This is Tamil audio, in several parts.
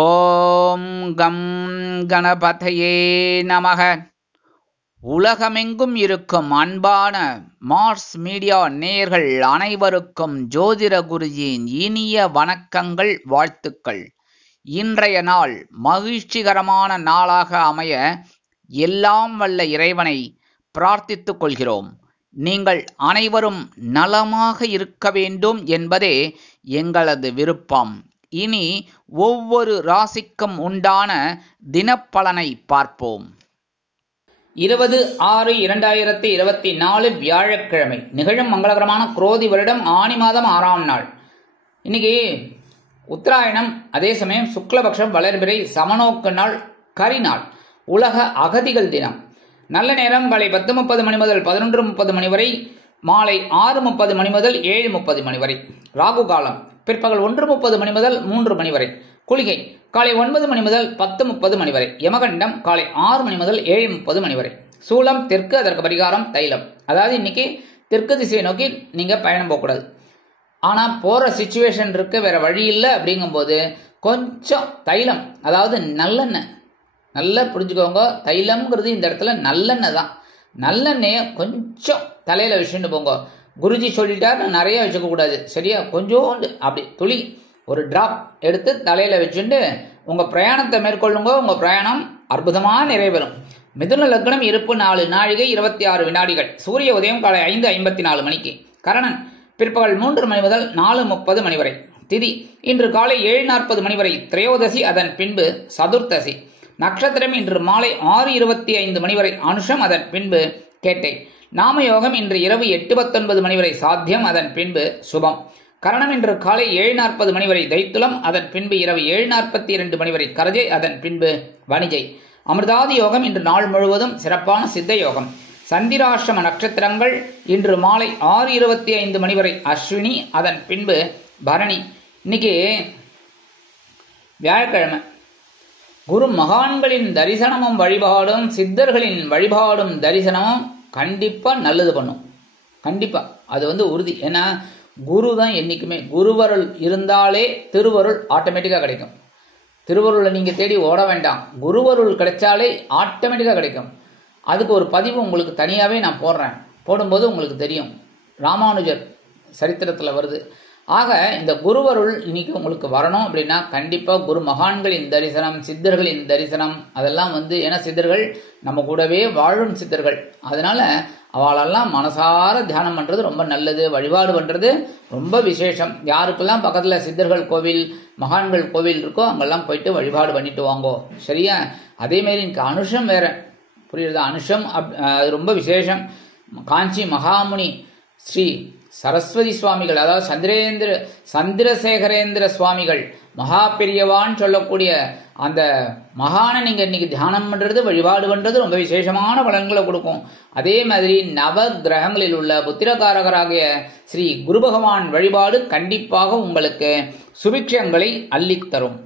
ஓம் கம் கணபதையே நமக. உலகமெங்கும் இருக்கும் அன்பான மார்ஸ் மீடியா நேயர்கள் அனைவருக்கும் ஜோதிட குருஜியின் இனிய வணக்கங்கள், வாழ்த்துக்கள். இன்றைய நாள் மகிழ்ச்சிகரமான நாளாக அமைய எல்லாம் வல்ல இறைவனை பிரார்த்தித்துக் கொள்கிறோம். நீங்கள் அனைவரும் நலமாக இருக்க வேண்டும் என்பதே எங்களது விருப்பம். இனி ஒவ்வொரு ராசிக்கும் உண்டான தினப்பலனை பார்ப்போம். 20/6/2024 வியாழக்கிழமை நிகழும் மங்களகரமான குரோதி வருடம் ஆனி மாதம் 6ஆம் நாள். இன்னைக்கு உத்தராயணம், அதே சமயம் சுக்லபக்ஷம், வளர்பிறை, சமநோக்கு நாள், கரிநாள், உலக அகதிகள் தினம். நல்ல நேரம் காலை 10:30 மணி முதல் 11:30 மணி வரை, மாலை 6:30 மணி முதல் 7:30 மணி வரை. ராகு காலம் பிற்பகல் 1:30 மணி முதல் 3 மணி வரை. குளிகை காலை 9 மணி முதல் 10:30 மணி வரை. யமகண்டம் காலை 6 மணி முதல் 7:30 மணி வரை. சூலம் தெற்கு, அதற்கு பரிகாரம் தைலம். அதாவது இன்னைக்கு தெற்கு திசையை நோக்கி நீங்க பயணம் போகக்கூடாது. ஆனா போற சிச்சுவேஷன் இருக்கு, வேற வழி இல்லை. அப்படிங்கும்போது கொஞ்சம் தைலம், அதாவது நல்லெண்ணெய், நல்லா புரிஞ்சுக்கோங்க. தைலம்ங்கிறது இந்த இடத்துல நல்லெண்ணெய் தான். நல்லெண்ணெயை கொஞ்சம் தலையில வச்சுட்டு போங்க. குருஜி சொல்லிட்டார், நிறைய வச்சுக்க கூடாது, சரியா? கொஞ்சோண்டு அப்படி துளி, ஒரு டிராப் எடுத்து தலையில வச்சுட்டு உங்க பிரயாணத்தை மேற்கொள்ளுங்க. உங்க பிரயாணம் அற்புதமா நிறைவேறும். மிதுன லக்னம், இருப்பு 4 நாழிகை 26 வினாடிகள். சூரிய உதயம் காலை 5:54 மணிக்கு. கரணன் பிற்பகல் 3 மணி முதல் 4:30 மணி வரை. திதி இன்று காலை 7:40 மணி வரை திரையோதசி, அதன் பின்பு சதுர்த்தசி. நட்சத்திரம் இன்று மாலை 6:25 மணி வரை அனுஷம், அதன் பின்பு கேட்டை. நாமயோகம் இன்று இரவு 8:19 மணி வரை சாத்தியம், அதன் பின்பு சுபம். கரணம் இன்று காலை 7:40 மணி வரை தைத்துலம், அதன் பின்பு இரவு 7:42 மணி வரை கரஜை, அதன் பின்பு வணிஜை. அமிர்தாதி யோகம் இன்று நாள் முழுவதும் சிறப்பான சித்த யோகம். சந்திராஷ்டம நட்சத்திரங்கள் இன்று மாலை 6:25 மணி வரை அஸ்வினி, அதன் பின்பு பரணி. இன்னைக்கு வியாழக்கிழமை. குரு மகான்களின் தரிசனமும் வழிபாடும், சித்தர்களின் வழிபாடும் தரிசனமும் கண்டிப்பா நல்லது பண்ணும். கண்டிப்பா அது உறுதி. ஏன்னா குரு தான் என்னைக்குமே. குருவருள் இருந்தாலே திருவருள் ஆட்டோமேட்டிக்கா கிடைக்கும். திருவருளை நீங்க தேடி ஓட வேண்டாம். குருவருள் கிடைச்சாலே ஆட்டோமேட்டிக்கா கிடைக்கும். அதுக்கு ஒரு பதிவு உங்களுக்கு தனியாவே நான் போடுறேன். போடும்போது உங்களுக்கு தெரியும். ராமானுஜர் சரித்திரத்துல வருது. ஆக இந்த குருவருள் இன்னைக்கு உங்களுக்கு வரணும் அப்படின்னா கண்டிப்பா குரு மகான்களின் தரிசனம், சித்தர்களின் தரிசனம், அதெல்லாம் ஏன்னா சித்தர்கள் நம்ம கூடவே வாழும் சித்தர்கள். அதனால அவளெல்லாம் மனசார தியானம் பண்றது ரொம்ப நல்லது. வழிபாடு பண்றது ரொம்ப விசேஷம். யாருக்கெல்லாம் பக்கத்துல சித்தர்கள் கோவில், மகான்கள் கோவில் இருக்கோ அங்கெல்லாம் போயிட்டு வழிபாடு பண்ணிட்டு வாங்கோ, சரியா? அதே மாதிரி எனக்கு அனுஷம் வேற, புரியுதா? அனுஷம் அது ரொம்ப விசேஷம். காஞ்சி மகாமுனி ஸ்ரீ சரஸ்வதி சுவாமிகள், அதாவது சந்திரசேகரேந்திர சுவாமிகள், மகா பெரியவான்னு சொல்லக்கூடிய அந்த மகானை நீங்க இன்னைக்கு தியானம் பண்றது, வழிபாடு பண்றது ரொம்ப விசேஷமான பலன்களை கொடுக்கும். அதே மாதிரி நவ கிரகங்களில் உள்ள புத்திரகாரகராகிய ஸ்ரீ குரு பகவான் வழிபாடு கண்டிப்பாக உங்களுக்கு சுபிக்ஷங்களை அள்ளித்தரும்.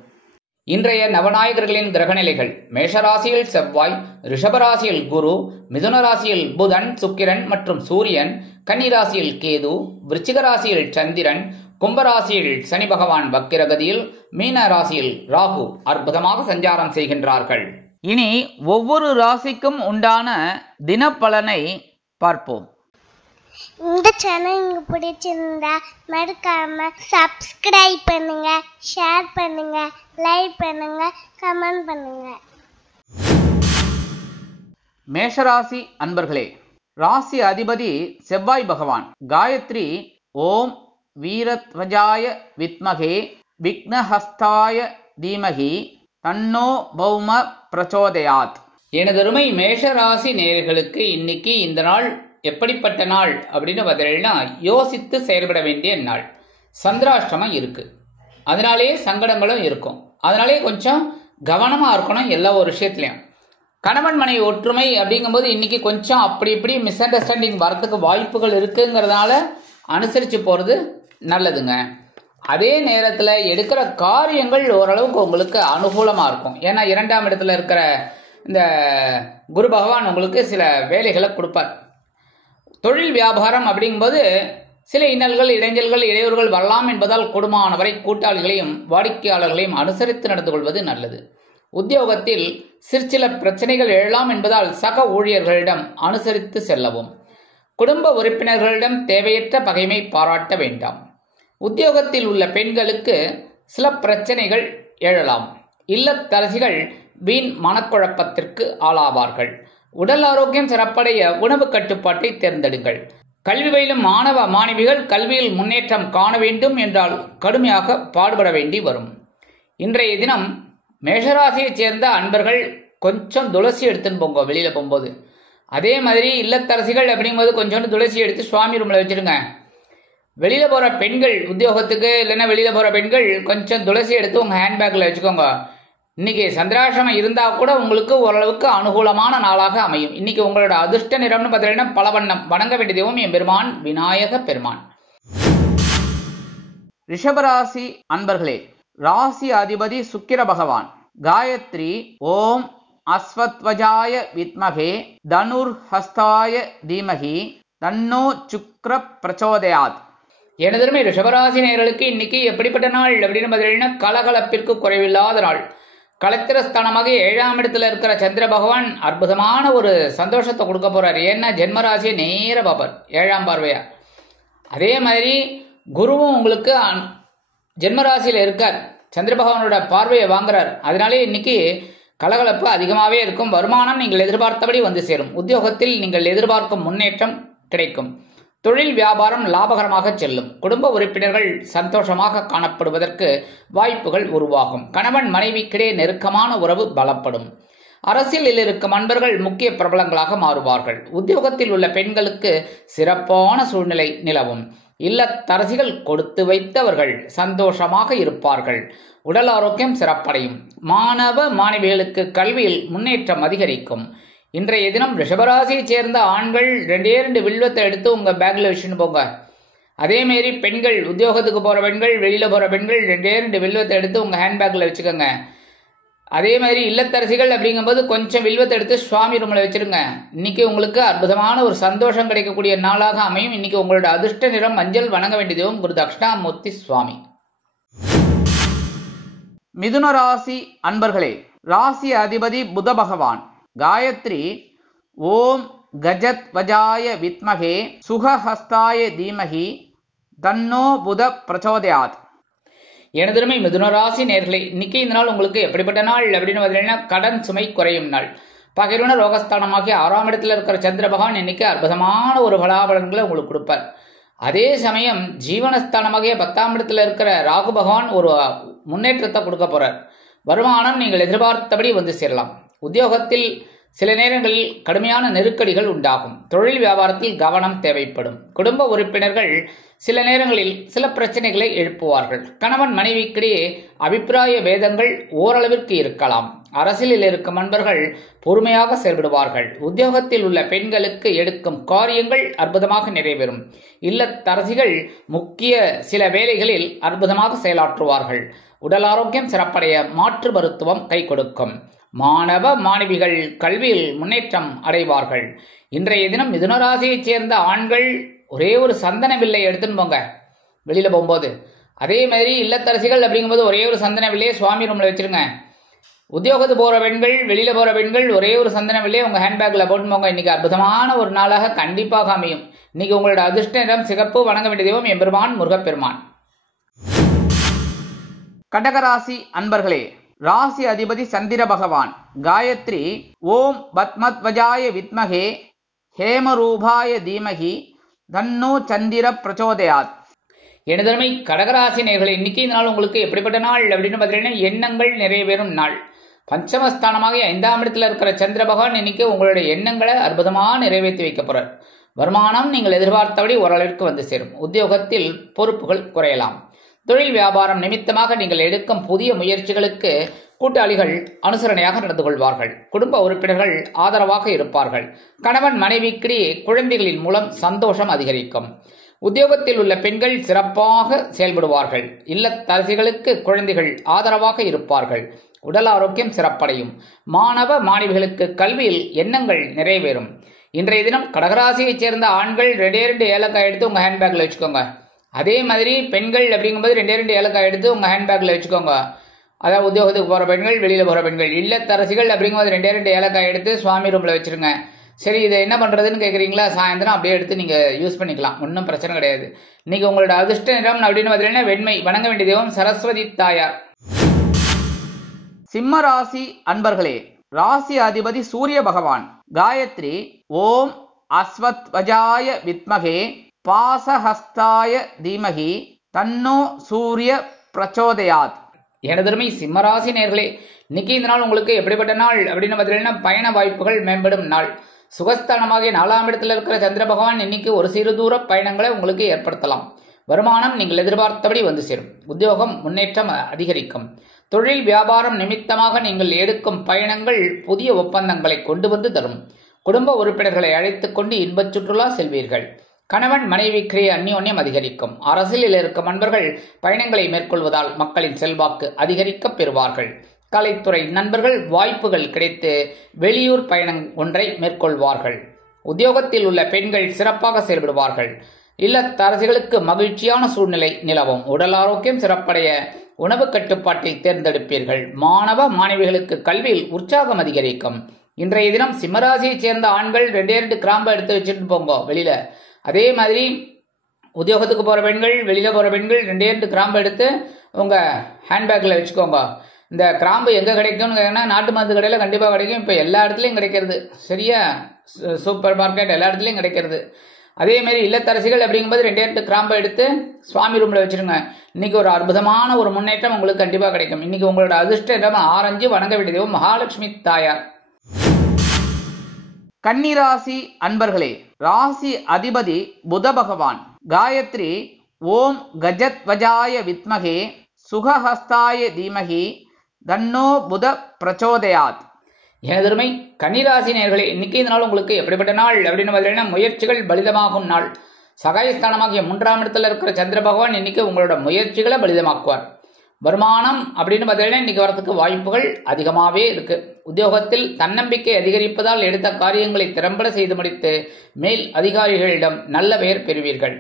இன்றைய நவநாயகர்களின் கிரகநிலைகள்: மேஷராசியில் செவ்வாய், ரிஷபராசியில் குரு, மிதுன ராசியில் புதன், சுக்கிரன் மற்றும் சூரியன், கன்னிராசியில் கேது, விருச்சிக ராசியில் சந்திரன், கும்பராசியில் சனி பகவான் வக்கிரகதியில், மீன ராசியில் ராகு அற்புதமாக சஞ்சாரம் செய்கின்றார்கள். இனி ஒவ்வொரு ராசிக்கும் உண்டான தினப்பலனை பார்ப்போம். இந்த சேனல் உங்களுக்கு பிடிச்சிருந்தா மறக்காம சப்ஸ்கிரைப் பண்ணுங்க, ஷேர் பண்ணுங்க, லைக் பண்ணுங்க, கமெண்ட் பண்ணுங்க. மேஷராசி அன்பர்களே, ராசி அதிபதி செவ்வாய் பகவான். காயத்ரி ஓம் வீரத்வஜாய வித்மகே விக்னஹஸ்தாய தீமகி தன்னோ பௌம பிரச்சோதயாத். எனதருமை மேஷராசி நேயர்களுக்கு இன்னைக்கு இந்த நாள் எப்படிப்பட்ட நாள் அப்படின்னு பார்த்தீங்கன்னா, யோசித்து செயல்பட வேண்டிய நாள். சந்திராஷ்டமம் இருக்கு, அதனாலேயே சங்கடங்களும் இருக்கும். அதனாலே கொஞ்சம் கவனமா இருக்கணும் எல்லா ஒரு விஷயத்திலையும். கணவன் மனைவி ஒற்றுமை அப்படிங்கும்போது இன்னைக்கு கொஞ்சம் அப்படி இப்படி மிஸ் அண்டர்ஸ்டாண்டிங் வரத்துக்கு வாய்ப்புகள் இருக்குங்கிறதுனால அனுசரிச்சு போறது நல்லதுங்க. அதே நேரத்தில் எடுக்கிற காரியங்கள் ஓரளவுக்கு உங்களுக்கு அனுகூலமா இருக்கும். ஏன்னா 2ஆம் இடத்துல இருக்கிற இந்த குரு பகவான் உங்களுக்கு சில வேலைகளை கொடுப்பார். தொழில் வியாபாரம் அப்படிங்கும்போது சில இன்னல்கள், இடைஞ்சல்கள், இடையூறுகள் வரலாம் என்பதால் கூடுமானவரை கூட்டாளிகளையும் வாடிக்கையாளர்களையும் அனுசரித்து நடந்து கொள்வது நல்லது. உத்தியோகத்தில் சிற்சில பிரச்சனைகள் எழலாம் என்பதால் சக ஊழியர்களிடம் அனுசரித்து செல்லவும். குடும்ப உறுப்பினர்களிடம் தேவையற்ற பகைமை பாராட்ட வேண்டாம். உத்தியோகத்தில் உள்ள பெண்களுக்கு சில பிரச்சனைகள் எழலாம். இல்லத்தரசிகள் வீண் மனக்குழப்பத்திற்கு ஆளாவார்கள். உடல் ஆரோக்கியம் சிறப்படைய உணவு கட்டுப்பாட்டை தேர்ந்தெடுங்கள். கல்வி பயிலும் மாணவ மாணவிகள் கல்வியில் முன்னேற்றம் காண வேண்டும் என்றால் கடுமையாக பாடுபட வேண்டி வரும். இன்றைய தினம் மேஷராசியைச் சேர்ந்த அன்பர்கள் கொஞ்சம் துளசி எடுத்துன்னு போங்க வெளியில போகும்போது. அதே மாதிரி இல்லத்தரசிகள் அப்படிங்கும்போது கொஞ்சோண்டு துளசி எடுத்து சுவாமி ரூம்ல வச்சிருங்க. வெளியில போற பெண்கள் உத்தியோகத்துக்கு இல்லைன்னா வெளியில போற பெண்கள் கொஞ்சம் துளசி எடுத்து உங்க ஹேண்ட்பேக்ல வச்சுக்கோங்க. இன்னைக்கு சந்திராசிரமம் இருந்தா கூட உங்களுக்கு ஓரளவுக்கு அனுகூலமான நாளாக அமையும். இன்னைக்கு உங்களோட அதிர்ஷ்ட நிறம்னு பார்த்தீங்கன்னா பலவண்ணம். வணங்க வேண்டிய தெய்வம் எம்பெருமான் விநாயக பெருமான். ரிஷபராசி அன்பர்களே, ராசி அதிபதி சுக்கிர பகவான். காயத்ரி ஓம் அஸ்வத்வஜாய வித்மகே தனுர்ஹஸ்தாய தீமகி தன்னோ சுக்ர பிரச்சோதயாத். எனதருமை ரிஷபராசி நேயர்களுக்கு இன்னைக்கு எப்படிப்பட்ட நாள் அப்படின்னு பார்த்தீங்கன்னா கலகலப்பிற்கு குறைவில்லாத நாள். கலத்திரஸ்தானமாக 7ஆம் இடத்துல இருக்கிற சந்திர பகவான் அற்புதமான ஒரு சந்தோஷத்தை கொடுக்க போறாரு. ஏன்னா ஜென்மராசியை நேர பார்ப்பார் 7ஆம் பார்வையா. அதே மாதிரி குருவும் உங்களுக்கு ஜென்மராசியில் இருக்கார். சந்திர பகவானோட பார்வையை வாங்குறார். அதனாலே இன்னைக்கு கலகலப்பு அதிகமாகவே இருக்கும். வருமானம் நீங்கள் எதிர்பார்த்தபடி வந்து சேரும். உத்தியோகத்தில் நீங்கள் எதிர்பார்க்கும் முன்னேற்றம் கிடைக்கும். தொழில் வியாபாரம் லாபகரமாக செல்லும். குடும்ப உறுப்பினர்கள் சந்தோஷமாக காணப்படுவதற்கு வாய்ப்புகள் உருவாகும். கணவன் மனைவிக்கிடையே நெருக்கமான உறவு பலப்படும். அரசியலில் இருக்கும் அன்பர்கள் முக்கிய பிரபலங்களாக மாறுவார்கள். உத்தியோகத்தில் உள்ள பெண்களுக்கு சிறப்பான சூழ்நிலை நிலவும். இல்லத்தரசிகள் கொடுத்து வைத்தவர்கள் சந்தோஷமாக இருப்பார்கள். உடல் ஆரோக்கியம் சிறப்படையும். மாணவ மாணவிகளுக்கு கல்வியில் முன்னேற்றம் அதிகரிக்கும். இன்றைய தினம் ரிஷபராசியைச் சேர்ந்த ஆண்கள் 2 வில்வத்தை எடுத்து உங்க பேக்ல வச்சுன்னு போங்க. அதே மாதிரி பெண்கள் உத்தியோகத்துக்கு போற பெண்கள், வெளியில போற பெண்கள் 2 வில்வத்தை எடுத்து உங்க ஹேண்ட்பேக்ல வச்சுக்கோங்க. அதே மாதிரி இல்லத்தரசிகள் அப்படிங்கும்போது கொஞ்சம் வில்வத்தை எடுத்து சுவாமி ரூம்ல வச்சிருங்க. இன்னைக்கு உங்களுக்கு அற்புதமான ஒரு சந்தோஷம் கிடைக்கக்கூடிய நாளாக அமையும். இன்னைக்கு உங்களோட அதிர்ஷ்ட நிறம் மஞ்சள். வணங்க வேண்டியதும் குரு தட்சிணாமூர்த்தி சுவாமி. மிதுன ராசி அன்பர்களே, ராசி அதிபதி புத பகவான். காயத்ரி ஓம் கஜத்வஜாய வித்மகே சுகஹஸ்தாய தீமகி தன்னோ புத பிரச்சோதயாத். எனதருமை மிதுனராசி நேர்களே, இன்னைக்கு இந்த நாள் உங்களுக்கு எப்படிப்பட்ட நாள் அப்படின்னு பார்த்தீங்கன்னா கடன் சுமை குறையும் நாள். பகைவன ரோகஸ்தானமாகி 6ஆம் இடத்துல இருக்கிற சந்திர பகவான் இன்னைக்கு அற்புதமான ஒரு பலாபலன்களை உங்களுக்கு கொடுப்பார். அதே சமயம் ஜீவனஸ்தானமாகிய 10ஆம் இடத்துல இருக்கிற ராகு பகவான் ஒரு முன்னேற்றத்தை கொடுக்க போறார். வருமானம் நீங்கள் எதிர்பார்த்தபடி வந்து சேரலாம். உத்தியோகத்தில் சில நேரங்களில் கடுமையான நெருக்கடிகள் உண்டாகும். தொழில் வியாபாரத்தில் கவனம் தேவைப்படும். குடும்ப உறுப்பினர்கள் சில நேரங்களில் சில பிரச்சனைகளை எழுப்புவார்கள். கணவன் மனைவிக்கிடையே அபிப்பிராய பேதங்கள் ஓரளவிற்கு இருக்கலாம். அரசியலில் இருக்கும் நண்பர்கள் பொறுமையாக செயல்படுவார்கள். உத்தியோகத்தில் உள்ள பெண்களுக்கு எடுக்கும் காரியங்கள் அற்புதமாக நிறைவேறும். இல்லத்தரசிகள் முக்கிய சில வேலைகளில் அற்புதமாக செயலாற்றுவார்கள். உடல் ஆரோக்கியம் சிறப்படைய மாற்று மருத்துவம் கை கொடுக்கும். மாணவ மாணவிகள் கல்வியில் முன்னேற்றம் அடைவார்கள். இன்றைய தினம் மிதுனராசியைச் சேர்ந்த ஆண்கள் ஒரே ஒரு சந்தன வில்லை எடுத்துன்னு போங்க வெளியில போகும்போது. அதே மாதிரி இல்லத்தரசிகள் அப்படிங்கும்போது ஒரே ஒரு சந்தன வில்லையை சுவாமி ரூம்ல வச்சிருங்க. உத்தியோகத்துக்கு போற பெண்கள், வெளியில போற பெண்கள் ஒரே ஒரு சந்தன வில்லையை உங்க ஹேண்ட்பேக்ல போட்டு போங்க. இன்னைக்கு அற்புதமான ஒரு நாளாக கண்டிப்பாக அமையும். இன்னைக்கு உங்களோட அதிர்ஷ்ட நிறம் சிகப்பு. வணங்க வேண்டிய தெய்வம் எம்பெருமான் முருகப்பெருமான். கடகராசி அன்பர்களே, ராசி அதிபதி சந்திர பகவான். காயத்ரி ஓம் பத்மத்வஜாய வித்மகே ஹேமரூபாய தீமகி தன்னோ சந்திர பிரச்சோதயாத். எனதருமை கடகராசி நேயர்களே, இன்னைக்கு இந்த நாள் உங்களுக்கு எப்படிப்பட்ட நாள் அப்படின்னு பார்த்தீங்கன்னா எண்ணங்கள் நிறைவேறும் நாள். பஞ்சமஸ்தானமாக 5ஆம் இடத்துல இருக்கிற சந்திர பகவான் இன்னைக்கு உங்களுடைய எண்ணங்களை அற்புதமாக நிறைவேற்றி வைக்க போறார். வருமானம் நீங்கள் எதிர்பார்த்தபடி ஓரளவிற்கு வந்து சேரும். உத்தியோகத்தில் பொறுப்புகள் குறையலாம். தொழில் வியாபாரம் நிமித்தமாக நீங்கள் எடுக்கும் புதிய முயற்சிகளுக்கு கூட்டாளிகள் அனுசரணையாக நடந்து கொள்வார்கள். குடும்ப உறுப்பினர்கள் ஆதரவாக இருப்பார்கள். கணவன் மனைவிக்கிடையே குழந்தைகளின் மூலம் சந்தோஷம் அதிகரிக்கும். உத்தியோகத்தில் உள்ள பெண்கள் சிறப்பாக செயல்படுவார்கள். இல்லத்தரசிகளுக்கு குழந்தைகள் ஆதரவாக இருப்பார்கள். உடல் ஆரோக்கியம் சிறப்படையும். மாணவ மாணவிகளுக்கு கல்வியில் எண்ணங்கள் நிறைவேறும். இன்றைய தினம் கடகராசியைச் சேர்ந்த ஆண்கள் 2 ஏலக்காய் எடுத்து உங்க ஹேண்ட்பேக்ல வச்சுக்கோங்க. அதே மாதிரி பெண்கள் அப்படிங்கும்போது 2 ஏலக்காய் எடுத்து உங்க ஹேண்ட்பேக்ல வச்சுக்கோங்க. அதாவது உத்தியோகத்துக்கு போற பெண்கள், வெளியில போற பெண்கள், இல்லத்தரசிகள் அப்படிங்கும்போது 2 ஏலக்காய் எடுத்து சுவாமி ரூம்ல வச்சிருங்க. சரி, இதை என்ன பண்றதுன்னு கேக்குறீங்களா? சாயந்தரம் அப்படியே எடுத்து நீங்க யூஸ் பண்ணிக்கலாம், ஒன்றும் பிரச்சனை கிடையாது. இன்னைக்கு உங்களோட அதிர்ஷ்ட நிறம் அப்படின்னு பார்த்தீங்கன்னா வெண்மை. வணங்க வேண்டிய தெய்வம் சரஸ்வதி தாயார். சிம்ம ராசி அன்பர்களே, ராசி அதிபதி சூரிய பகவான். காயத்ரி ஓம் அஸ்வத்வஜாய வித்மகே பாசஹஸ்தாய தீமகி தன்னோ சூரிய பிரச்சோதயாத். எனதருமை சிம்மராசி நேர்களே, இன்னைக்கு இந்த நாள் உங்களுக்கு எப்படிப்பட்ட நாள் அப்படின்னு பார்த்தீங்கன்னா பயண வாய்ப்புகள் மேம்படும் நாள். சுகஸ்தானமாகிய 4ஆம் இடத்துல இருக்கிற சந்திர பகவான் இன்னைக்கு ஒரு சிறு தூர பயணங்களை உங்களுக்கு ஏற்படுத்தலாம். வருமானம் நீங்கள் எதிர்பார்த்தபடி வந்து சேரும். உத்தியோகம் முன்னேற்றம் அதிகரிக்கும். தொழில் வியாபாரம் நிமித்தமாக நீங்கள் எடுக்கும் பயணங்கள் புதிய ஒப்பந்தங்களை கொண்டு வந்து தரும். குடும்ப உறுப்பினர்களை அழைத்துக் கொண்டு இன்பச் சுற்றுலா செல்வீர்கள். கணவன் மனைவிக்கிடையே அந்யோன்யம் அதிகரிக்கும். அரசியலில் இருக்கும் நண்பர்கள் பயணங்களை மேற்கொள்வதால் மக்களின் செல்வாக்கு அதிகரிக்க பெறுவார்கள். கலைத்துறை நண்பர்கள் வாய்ப்புகள் கிடைத்து வெளியூர் பயணம் ஒன்றை மேற்கொள்வார்கள். உத்தியோகத்தில் உள்ள பெண்கள் சிறப்பாக செயல்படுவார்கள். இல்லத்தரசிகளுக்கு மகிழ்ச்சியான சூழ்நிலை நிலவும். உடல் ஆரோக்கியம் சிறப்படைய உணவு கட்டுப்பாட்டை தேர்ந்தெடுப்பீர்கள். மாணவ மாணவிகளுக்கு கல்வியில் உற்சாகம் அதிகரிக்கும். இன்றைய தினம் சிம்மராசியைச் சேர்ந்த ஆண்கள் 2 கிராம்பை எடுத்து வச்சுட்டு போங்க வெளியில. அதே மாதிரி உத்தியோகத்துக்கு போற பெண்கள், வெளியில போற பெண்கள் 2 கிராம்பு எடுத்து உங்க ஹேண்ட்பேக்ல வச்சுக்கோங்க. இந்த கிராம்பு எங்க கிடைக்கும்னு கேட்டீங்கன்னா நாட்டு மருந்து கடையில கண்டிப்பா கிடைக்கும். இப்ப எல்லா இடத்துலயும் கிடைக்கிறது. சரியா? சூப்பர் மார்க்கெட் எல்லா இடத்துலயும் கிடைக்கிறது. அதே மாதிரி இல்லத்தரசிகள் அப்படிங்கும்போது 2 கிராம்பை எடுத்து சுவாமி ரூம்ல வச்சிருங்க. இன்னைக்கு ஒரு அற்புதமான ஒரு முன்னேற்றம் உங்களுக்கு கண்டிப்பா கிடைக்கும். இன்னைக்கு உங்களோட அதிர்ஷ்ட நிறம் ஆரஞ்சு. வணங்க வேண்டிய தெய்வம் மகாலட்சுமி தாயார். கன்னிராசி அன்பர்களே, ராசி அதிபதி புத பகவான். காயத்ரி ஓம் கஜத்வஜாய வித்மகே சுகஹஸ்தாய தீமகி தன்னோ புத பிரச்சோதயாத். எனதருமை கன்னிராசி நேயர்களே, இன்னைக்கு இந்த நாள் உங்களுக்கு எப்படிப்பட்ட நாள் அப்படின்னு பார்த்தீங்கன்னா முயற்சிகள் பலிதமாகும் நாள். சகாயஸ்தானமாகிய 3ஆம் இடத்துல இருக்கிற சந்திர பகவான் இன்னைக்கு உங்களோட முயற்சிகளை பலிதமாக்குவார். வருமானம் அப்படின்னு பார்த்தீங்கன்னா இன்னைக்கு வரதுக்கு வாய்ப்புகள் அதிகமாகவே இருக்கு. உத்தியோகத்தில் தன்னம்பிக்கை அதிகரிப்பதால் எடுத்த காரியங்களை திறம்பட செய்து முடித்து மேல் அதிகாரிகளிடம் நல்ல பெயர் பெறுவீர்கள்.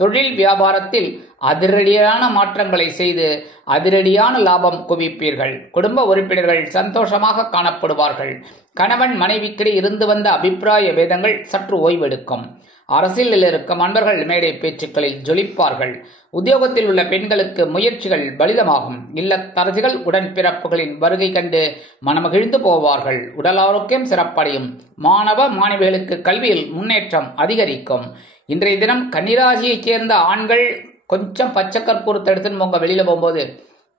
தொழில் வியாபாரத்தில் அதிரடியான மாற்றங்களை செய்து அதிரடியான லாபம் குவிப்பீர்கள். குடும்ப உறுப்பினர்கள் சந்தோஷமாக காணப்படுவார்கள். கணவன் மனைவிக்கிடையே இருந்து வந்த அபிப்பிராய பேதங்கள் சற்று ஓய்வெடுக்கும். அரசியலில் இருக்கும் நண்பர்கள் மேடை பேச்சுக்களில் ஜொலிப்பார்கள். உத்தியோகத்தில் உள்ள பெண்களுக்கு முயற்சிகள் பலிதமாகும். இல்லத்தரசிகள் உடன்பிறப்புகளின் வருகை கண்டு மனமகிழ்ந்து போவார்கள். உடல் ஆரோக்கியம் சிறப்படையும். மாணவ மாணவிகளுக்கு கல்வியில் முன்னேற்றம் அதிகரிக்கும். இன்றைய தினம் கன்னிராசியைச் சேர்ந்த ஆண்கள் கொஞ்சம் பச்சை கற்பூரத்தை எடுத்துன்னு போங்க வெளியில போகும்போது.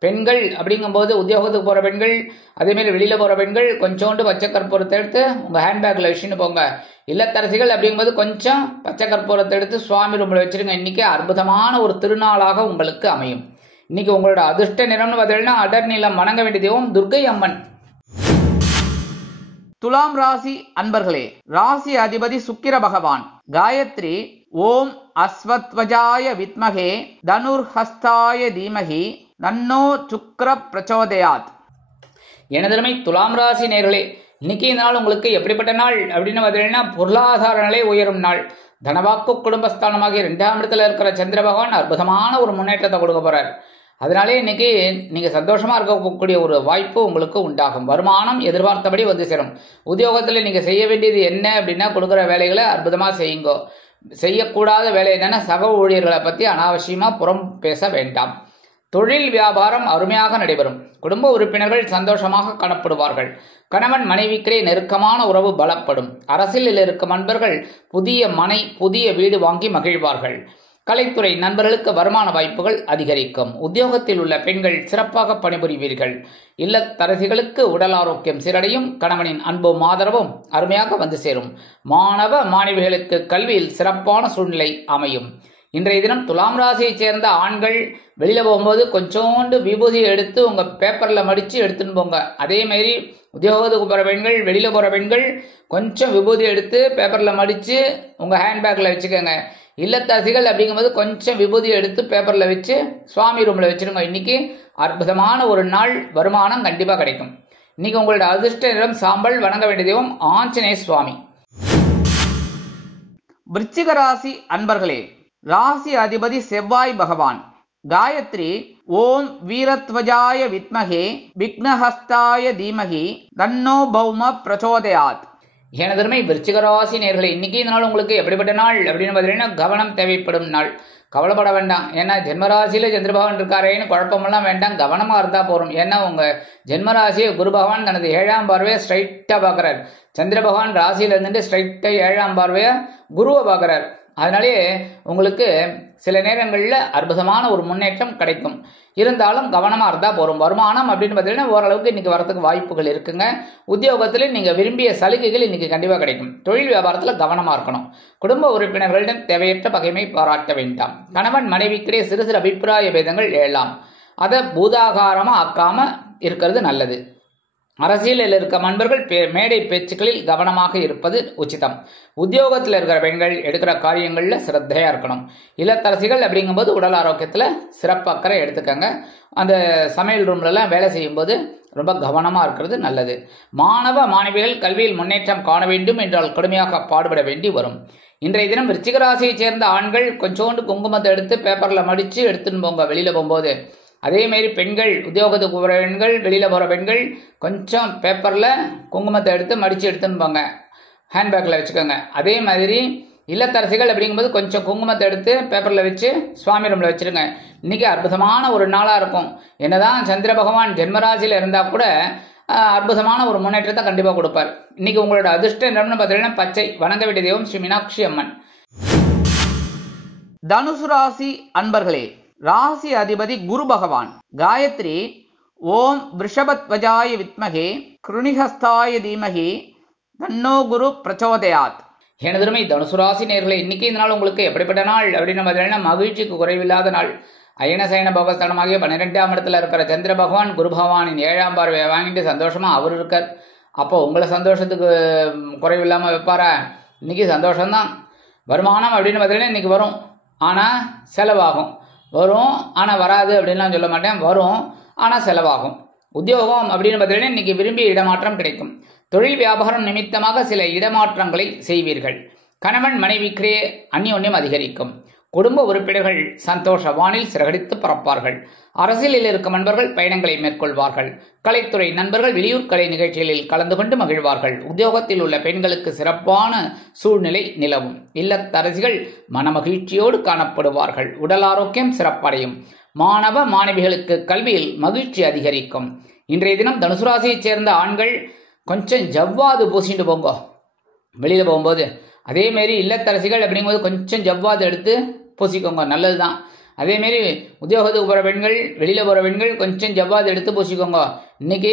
பெண்கள் அப்படிங்கும்போது உத்தியோகத்துக்கு போற பெண்கள், அதே மாதிரி வெளியில போற பெண்கள் கொஞ்சோண்டு பச்சை கற்பூரத்தை எடுத்து உங்க ஹேண்ட்பேக்ல வச்சுன்னு போங்க. இல்லத்தரசிகள் அப்படிங்கும்போது கொஞ்சம் பச்சை கற்பூரத்தை எடுத்து சுவாமி ரூம்ல வச்சிருங்க. இன்னைக்கு அற்புதமான ஒரு திருநாளாக உங்களுக்கு அமையும். இன்னைக்கு உங்களோட அதிர்ஷ்ட நிறம்னு பார்த்தீங்கன்னா அடர் நீளம். வணங்க வேண்டிய தெய்வம் துர்க்கை அம்மன். துலாம் ராசி அன்பர்களே, ராசி அதிபதி சுக்கிர பகவான். காயத்ரி ஓம் அஸ்வத்வஜாய வித்மகே தனுர்ஹஸ்தாய தீமகி தன்னோ சுக்கிர பிரச்சோதயாத். எனதருமை துலாம் ராசி நேயர்களே, இன்னைக்கு இந்த நாள் உங்களுக்கு எப்படிப்பட்ட நாள் அப்படின்னு பார்த்தீங்கன்னா பொருளாதார நிலை உயரும் நாள். தனவாக்கு குடும்பஸ்தானமாகிய 2ஆம் இடத்துல இருக்கிற சந்திர பகவான் அற்புதமான ஒரு முன்னேற்றத்தை கொடுக்க போறார். அதனாலே இன்னைக்கு நீங்க சந்தோஷமா இருக்கக்கூடிய ஒரு வாய்ப்பு உங்களுக்கு உண்டாகும். வருமானம் எதிர்பார்த்தபடி வந்து சேரும். உத்தியோகத்தில் நீங்க செய்ய வேண்டியது என்ன அப்படின்னா கொடுக்குற வேலைகளை அற்புதமா செய்யுங்க. செய்யக்கூடாத வேலை என்னன்னா சக ஊழியர்களை பத்தி அனாவசியமா புறம் பேச வேண்டாம். தொழில் வியாபாரம் அருமையாக நடைபெறும். குடும்ப உறுப்பினர்கள் சந்தோஷமாக காணப்படுவார்கள். கணவன் மனைவிக்கிடையே நெருக்கமான உறவு பலப்படும். அரசியலில் இருக்கும் நண்பர்கள் புதிய மனை, புதிய வீடு வாங்கி மகிழ்வார்கள். கலைத்துறை நண்பர்களுக்கு வருமான வாய்ப்புகள் அதிகரிக்கும். உத்தியோகத்தில் உள்ள பெண்கள் சிறப்பாக பணிபுரிவீர்கள். இல்லத்தரசிகளுக்கு உடல் ஆரோக்கியம் சீரடையும். கணவனின் அன்பும் ஆதரவும் அருமையாக வந்து சேரும். மாணவ மாணவிகளுக்கு கல்வியில் சிறப்பான சூழ்நிலை அமையும். இன்றைய தினம் துலாம் ராசியைச் சேர்ந்த ஆண்கள் வெளியில போகும்போது கொஞ்சோண்டு விபூதியை எடுத்து உங்க பேப்பர்ல மடிச்சு எடுத்துன்னு போங்க. அதே மாதிரி உத்தியோகத்துக்கு போற பெண்கள், வெளியில போற பெண்கள் கொஞ்சம் விபூதி எடுத்து பேப்பர்ல மடிச்சு உங்க ஹேண்ட்பேக்ல வச்சுக்கோங்க. இல்லத்தரசிகள் அப்படிங்கும்போது கொஞ்சம் விபூதி எடுத்து பேப்பர்ல வச்சு சுவாமி ரூம்ல வச்சிருங்க. இன்னைக்கு அற்புதமான ஒரு நாள். வருமானம் கண்டிப்பா கிடைக்கும். இன்னைக்கு உங்களோட அதிர்ஷ்ட நிறம் சாம்பல். வணங்க வேண்டிய தெய்வம் ஆஞ்சநேய சுவாமி. விருச்சிக ராசி அன்பர்களே, ராசி அதிபதி செவ்வாய் பகவான். காயத்ரி ஓம் வீரத்வஜாய வித்மகே விக்னஹஸ்தாய தீமகி தன்னோ பௌம பிரச்சோதயாத். எனதருமை விருச்சிக ராசி நேயர்களே, இன்னைக்கு இந்த நாள் உங்களுக்கு எப்படிப்பட்ட நாள் அப்படின்னு பார்த்தீங்கன்னா கவனம் தேவைப்படும் நாள். கவலைப்பட வேண்டாம். ஏன்னா ஜென்மராசியில சந்திர பகவான் இருக்காரேன்னு குழப்பமெல்லாம் வேண்டாம். கவனமா இருந்தா போறோம். ஏன்னா உங்க ஜென்மராசியை குரு பகவான் தனது 7ஆம் பார்வையை ஸ்ட்ரைட்டா பாக்குறாரு. சந்திர பகவான் ராசியில இருந்துட்டு ஸ்ட்ரைட்டா 7ஆம் பார்வையை குருவை பாக்குறாரு. அதனாலே உங்களுக்கு சில நேரங்களில் அற்புதமான ஒரு முன்னேற்றம் கிடைக்கும். இருந்தாலும் கவனமாக இருந்தால் போகும். வருமானம் அப்படின்னு பார்த்தீங்கன்னா ஓரளவுக்கு இன்னைக்கு வரத்துக்கு வாய்ப்புகள் இருக்குங்க. உத்தியோகத்தில் நீங்கள் விரும்பிய சலுகைகள் இன்னைக்கு கண்டிப்பாக கிடைக்கும். தொழில் வியாபாரத்தில் கவனமாக இருக்கணும். குடும்ப உறுப்பினர்களிடம் தேவையற்ற பகைமை பாராட்ட வேண்டாம். கணவன் மனைவிக்கிடையே சிறு சிறு அபிப்பிராய பேதங்கள் எழலாம். அதை பூதாகாரமாக ஆக்காம இருக்கிறது நல்லது. அரசியலில் இருக்க நண்பர்கள் மேடை பேச்சுக்களில் கவனமாக இருப்பது உச்சிதம். உத்தியோகத்தில் இருக்கிற பெண்கள் எடுக்கிற காரியங்களில் சிரத்தையா இருக்கணும். இல்லத்தரசிகள் அப்படிங்கும்போது உடல் ஆரோக்கியத்தில் சிறப்பு அக்கறை எடுத்துக்கங்க. அந்த சமையல் ரூம்லலாம் வேலை செய்யும்போது ரொம்ப கவனமாக இருக்கிறது நல்லது. மாணவ மாணவிகள் கல்வியில் முன்னேற்றம் காண வேண்டும் என்றால் கடுமையாக பாடுபட வேண்டி வரும். இன்றைய தினம் விருச்சிக ராசியை சேர்ந்த ஆண்கள் கொஞ்சோண்டு குங்குமத்தை எடுத்து பேப்பரில் மடித்து எடுத்துன்னு போங்க வெளியில் போகும்போது. அதேமாரி பெண்கள், உத்தியோகத்துக்கு போகிற பெண்கள், வெளியில் போகிற பெண்கள் கொஞ்சம் பேப்பரில் குங்குமத்தை எடுத்து மடித்து எடுத்துன்னு போங்க. ஹேண்ட்பேக்கில் வச்சுக்கோங்க. அதே மாதிரி இல்லத்தரசிகள் அப்படிங்கும்போது கொஞ்சம் குங்குமத்தை எடுத்து பேப்பரில் வச்சு சுவாமி ரூமில் வச்சுருங்க. இன்றைக்கி அற்புதமான ஒரு நாளாக இருக்கும். என்னதான் சந்திர பகவான் ஜென்மராசியில் இருந்தால் கூட அற்புதமான ஒரு முன்னேற்றத்தை கண்டிப்பாக கொடுப்பார். இன்றைக்கி உங்களோட அதிர்ஷ்ட நிறம்னு பார்த்தீங்கன்னா பச்சை. வணங்க வேண்டிய தெய்வம் ஸ்ரீ மீனாட்சி அம்மன். தனுசு ராசி அன்பர்களே, ராசி அதிபதி குரு பகவான். காயத்ரி ஓம் விருஷபத்வஜாய வித்மகே கிருணிஹஸ்தாய தீமகி தன்னோ குரு பிரச்சோதயாத். எனதுமை தனுசு ராசி நேயர்களே, இன்னைக்கு இந்த நாள் உங்களுக்கு எப்படிப்பட்ட நாள் அப்படின்னு பார்த்தீங்கன்னா மகிழ்ச்சிக்கு குறைவில்லாத நாள். அயனசயன பகஸ்தனமாகிய 12ஆம் இடத்துல இருக்கிற சந்திர பகவான் குரு பகவானின் 7ஆம் பார்வையை வாங்கிட்டு சந்தோஷமா அவர் இருக்கார். அப்போ உங்களை சந்தோஷத்துக்கு குறைவில்லாமல் வைப்பாரா? இன்னைக்கு சந்தோஷம்தான். வருமானம் அப்படின்னு பார்த்தீங்கன்னா இன்னைக்கு வரும், ஆனால் செலவாகும். வரும் ஆனால் வராது அப்படின்லாம் சொல்ல மாட்டேன். வரும் ஆனால் செலவாகும். உத்தியோகம் அப்படின்னு பார்த்தீங்கன்னா இன்னைக்கு விரும்பிய இடமாற்றம் கிடைக்கும். தொழில் வியாபாரம் நிமித்தமாக சில இடமாற்றங்களை செய்வீர்கள். கணவன் மனைவிக்கிடையே அந்யோன்யம் அதிகரிக்கும். குடும்ப உறுப்பினர்கள் சந்தோஷ வானில் சிறகடித்து பறப்பார்கள். அரசியலில் இருக்கும் நண்பர்கள் பயணங்களை மேற்கொள்வார்கள். கலைத்துறை நண்பர்கள் வெளியூர் கலை நிகழ்ச்சிகளில் கலந்து கொண்டு மகிழ்வார்கள். உத்தியோகத்தில் உள்ள பெண்களுக்கு சிறப்பான சூழ்நிலை நிலவும். இல்லத்தரசிகள் மனமகிழ்ச்சியோடு காணப்படுவார்கள். உடல் ஆரோக்கியம் சிறப்படையும். மாணவ மாணவிகளுக்கு கல்வியில் மகிழ்ச்சி அதிகரிக்கும். இன்றைய தினம் தனுசு ராசியைச் சேர்ந்த ஆண்கள் கொஞ்சம் ஜவ்வாது பூசிட்டு போங்க வெளியில் போகும்போது. அதேமாரி இல்லத்தரசிகள் அப்படிங்கும்போது கொஞ்சம் ஜவ்வாது எடுத்து பூசிக்கோங்க, நல்லது தான். அதேமாரி உத்தியோகத்துக்கு போகிற பெண்கள், வெளியில் போகிற பெண்கள் கொஞ்சம் ஜவ்வாது எடுத்து பூசிக்கோங்க. இன்னைக்கு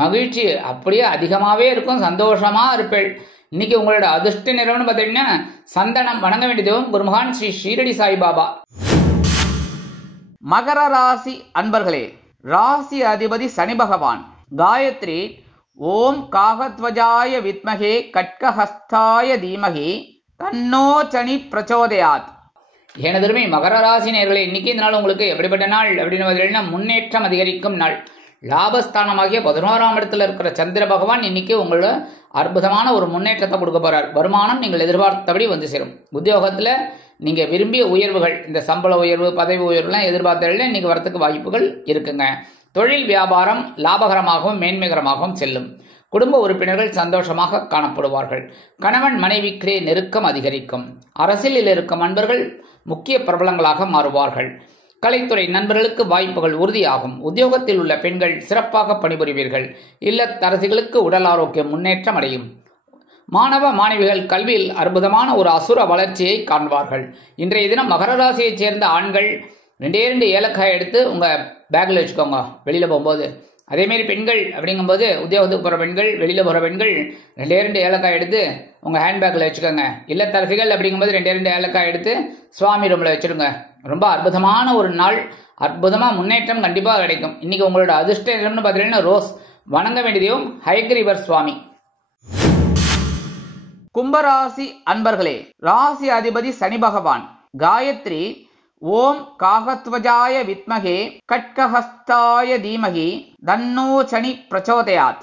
மகிழ்ச்சி அப்படியே அதிகமாகவே இருக்கும். சந்தோஷமாக இருப்பேள். இன்னைக்கு உங்களோட அதிர்ஷ்ட நிறம்னு பார்த்தீங்கன்னா சந்தனம். வணங்க வேண்டியதும் குருமகான் ஸ்ரீ ஷீரடி சாய்பாபா. மகர ராசி அன்பர்களே, ராசி அதிபதி சனி பகவான். காயத்ரி ஓம் காகத்வஜாய வித்மகே கட்கஹஸ்தாய தீமகி தன்னோ சனி பிரச்சோதயாத். எனதுமே மகர ராசி நேயர்களே, இன்னைக்கு இந்த நாள் உங்களுக்கு எப்படிப்பட்ட நாள் அப்படின்னு பார்த்தீங்கன்னா முன்னேற்றம் அதிகரிக்கும் நாள். லாபஸ்தானமாகிய 11ஆம் இடத்துல இருக்கிற சந்திர பகவான் இன்னைக்கு உங்களோட அற்புதமான ஒரு முன்னேற்றத்தை கொடுக்க போறார். வருமானம் நீங்கள் எதிர்பார்த்தபடி வந்து சேரும். உத்தியோகத்தில் நீங்கள் விரும்பிய உயர்வுகள், இந்த சம்பள உயர்வு, பதவி உயர்வுலாம் எதிர்பார்த்ததில் இன்னைக்கு வரத்துக்கு வாய்ப்புகள் இருக்குங்க. தொழில் வியாபாரம் லாபகரமாகவும் மேன்மைகரமாகவும் செல்லும். குடும்ப உறுப்பினர்கள் சந்தோஷமாக காணப்படுவார்கள். கணவன் மனைவிக்கிடையே நெருக்கம் அதிகரிக்கும். அரசியலில் இருக்கும் நண்பர்கள் முக்கிய பிரபலங்களாக மாறுவார்கள். கலைத்துறை நண்பர்களுக்கு வாய்ப்புகள் உறுதியாகும். உத்தியோகத்தில் உள்ள பெண்கள் சிறப்பாக பணிபுரிவீர்கள். இல்லத்தரசிகளுக்கு உடல் ஆரோக்கியம் முன்னேற்றம் அடையும். மாணவ மாணவிகள் கல்வியில் அற்புதமான ஒரு அசுர வளர்ச்சியை காண்பார்கள். இன்றைய தினம் மகர ராசியைச் சேர்ந்த ஆண்கள் 2 ஏலக்காய் எடுத்து உங்கள் பேக்கில் வச்சுக்கோங்க வெளியில் போகும்போது. அதேமாரி பெண்கள் அப்படிங்கும்போது உத்தியோகத்துக்கு போகிற பெண்கள், வெளியில் போகிற பெண்கள் 2 ஏலக்காய் எடுத்து உங்கள் ஹேண்ட்பேக்கில் வச்சுக்கோங்க. இல்லத்தரசிகள் அப்படிங்கும்போது 2 ஏலக்காய் எடுத்து சுவாமி ரூமில் வச்சுருங்க. ரொம்ப அற்புதமான ஒரு நாள். அற்புதமாக முன்னேற்றம் கண்டிப்பாக கிடைக்கும். இன்றைக்கி உங்களோட அதிர்ஷ்ட நிறம்னு பார்த்தீங்கன்னா ரோஸ். வணங்க வேண்டியதையும் ஹயக்ரீவர் சுவாமி. கும்பராசி அன்பர்களே, ராசி அதிபதி சனி பகவான். காயத்ரி ஓம் காகத்வஜாய வித்மகே கட்கஹஸ்தாய தீமகி தன்னோ சனி பிரச்சோதயாத்.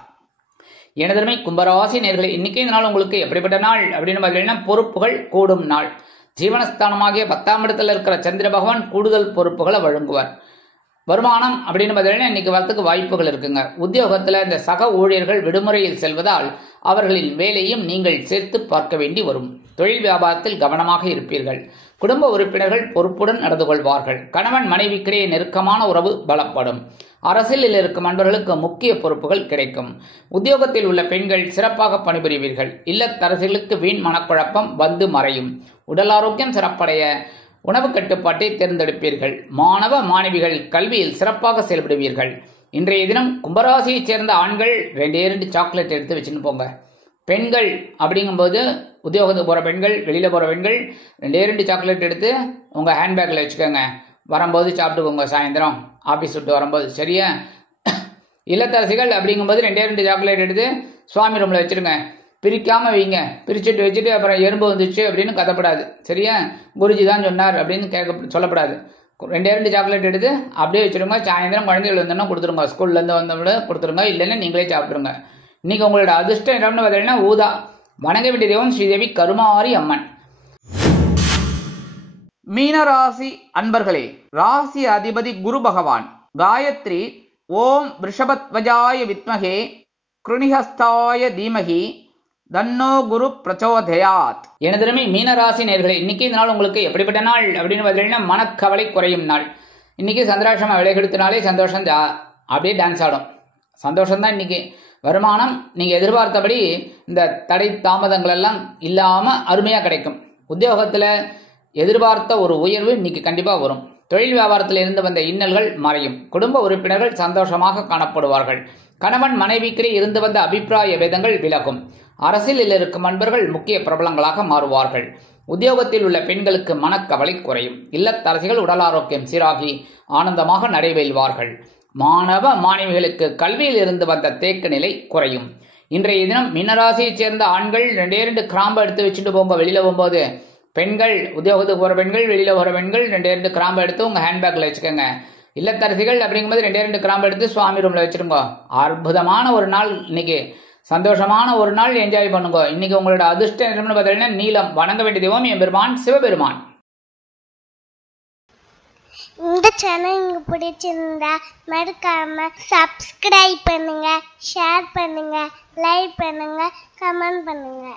எனதருமை கும்பராசி நேயர்களே, இன்னைக்கு இந்த நாள் உங்களுக்கு எப்படிப்பட்ட நாள் அப்படின்னு பார்த்தீங்கன்னா, பொறுப்புகள் கூடும் நாள். ஜீவனஸ்தானமாகிய 10ஆம் இடத்துல இருக்கிற சந்திர பகவான் கூடுதல் பொறுப்புகளை வழங்குவார். வருமானம் அப்படின்னு பார்த்தீங்கன்னா இன்னைக்கு வரத்துக்கு வாய்ப்புகள் இருக்குங்க. உத்தியோகத்தில் இந்த சக ஊழியர்கள் விடுமுறையில் செல்வதால் அவர்களின் வேலையும் நீங்கள் சேர்த்து பார்க்க வேண்டி வரும். தொழில் வியாபாரத்தில் கவனமாக இருப்பீர்கள். குடும்ப உறுப்பினர்கள் பொறுப்புடன் நடந்து கொள்வார்கள். கணவன் மனைவிக்கிடையே நெருக்கமான உறவு பலப்படும். அரசியலில் இருக்கும் நண்பர்களுக்கு முக்கிய பொறுப்புகள் கிடைக்கும். உத்தியோகத்தில் உள்ள பெண்கள் சிறப்பாக பணிபுரிவீர்கள். இல்லத்தரசிகளுக்கு வீண் மனக்குழப்பம் வந்து மறையும். உடல் ஆரோக்கியம் சிறப்படைய உணவு கட்டுப்பாட்டை தேர்ந்தெடுப்பீர்கள். மாணவ மாணவிகள் கல்வியில் சிறப்பாக செயல்படுவீர்கள். இன்றைய தினம் கும்பராசியைச் சேர்ந்த ஆண்கள் 2 சாக்லேட் எடுத்து வச்சுன்னு போங்க. பெண்கள் அப்படிங்கும்போது உத்தியோகத்துக்கு போகிற பெண்கள், வெளியில் போகிற பெண்கள் 2 சாக்லேட் எடுத்து உங்கள் ஹேண்ட்பேக்கில் வச்சுக்கோங்க. வரும்போது சாப்பிட்டுக்கோங்க. சாயந்தரம் ஆஃபீஸ் விட்டு வரும்போது, சரியா? இல்லத்தரசிகள் அப்படிங்கும்போது 2 சாக்லேட் எடுத்து சுவாமி ரூமில் வச்சுருங்க. பிரிக்காமல் வைங்க. பிரிச்சுட்டு வச்சுட்டு அப்புறம் எறும்பு வந்துச்சு அப்படின்னு கதப்படாது, சரியா? குருஜி தான் சொன்னார் அப்படின்னு சொல்லப்படாது. 2 சாக்லேட் எடுத்து அப்படியே வச்சுருங்க. சாயந்தரம் குழந்தைகள் வந்தோன்னா கொடுத்துருங்க. ஸ்கூல்லேருந்து வந்தவங்கள கொடுத்துருங்க. இல்லைன்னா நீங்களே சாப்பிட்ருங்க. இன்னைக்கு உங்களோட அதிர்ஷ்டம் இடம்னு பார்த்தீங்கன்னா ஊதா. வணங்க வேண்டிய தெய்வம் ஸ்ரீதேவி கருமாரி அம்மன். மீனராசி அன்பர்களே, ராசி அதிபதி குரு பகவான். காயத்ரி ஓம் ரிஷபத்வஜாய வித்மகே கிருணிஹஸ்தாய தீமகி தன்னோ குரு பிரச்சோதயாத். எனதருமை மீனராசி நேயர்களே, இன்னைக்கு இந்த நாள் உங்களுக்கு எப்படிப்பட்ட நாள் அப்படின்னு பார்த்தீங்கன்னா, மனக்கவலை குறையும் நாள். இன்னைக்கு சந்திராசிரம விளைகெடுத்தினாலே சந்தோஷம் அப்படியே டான்ஸ் ஆடும். சந்தோஷம் தான் இன்னைக்கு. வருமானம் நீங்கள் எதிர்பார்த்தபடி இந்த தடை தாமதங்கள் எல்லாம் இல்லாமல் அருமையாக கிடைக்கும். உத்தியோகத்தில் எதிர்பார்த்த ஒரு உயர்வு இன்னைக்கு கண்டிப்பாக வரும். தொழில் வியாபாரத்தில் இருந்து வந்த இன்னல்கள் மறையும். குடும்ப உறுப்பினர்கள் சந்தோஷமாக காணப்படுவார்கள். கணவன் மனைவிக்கிடையே இருந்து வந்த அபிப்பிராய பேதங்கள் விலகும். அரசியலில் இருக்கும் நண்பர்கள் முக்கிய பிரபலங்களாக மாறுவார்கள். உத்தியோகத்தில் உள்ள பெண்களுக்கு மனக்கவலை குறையும். இல்லத்தரசிகள் உடல் ஆரோக்கியம் சீராகி ஆனந்தமாக நடைபெறுவார்கள். மாணவ மாணவிகளுக்கு கல்வியில் இருந்து வந்த தேக்க நிலை குறையும். இன்றைய தினம் மீனராசியைச் சேர்ந்த ஆண்கள் 2 கிராம்பு எடுத்து வச்சுட்டு போங்க. வெளியில் போகும்போது பெண்கள், உத்தியோகத்துக்கு போகிற பெண்கள், வெளியில் போகிற பெண்கள் 2 கிராம்பு எடுத்து உங்கள் ஹேண்ட்பேக்கில் வச்சுக்கோங்க. இல்லத்தரசிகள் அப்படிங்கும்போது 2 கிராம்பு எடுத்து சுவாமி ரூமில் வச்சுருங்க. அற்புதமான ஒரு நாள் இன்னைக்கு. சந்தோஷமான ஒரு நாள் என்ஜாய் பண்ணுங்க. இன்னைக்கு உங்களோட அதிர்ஷ்டம் என்னன்னு பார்த்தீங்கன்னா நீலம். வணங்க வேண்டிய தெய்வம் எம்பெருமான் சிவபெருமான். இந்த சேனல் உங்களுக்கு பிடிச்சிருந்தா மறக்காம சப்ஸ்கிரைப் பண்ணுங்க, ஷேர் பண்ணுங்க, லைக் பண்ணுங்க, கமெண்ட் பண்ணுங்க.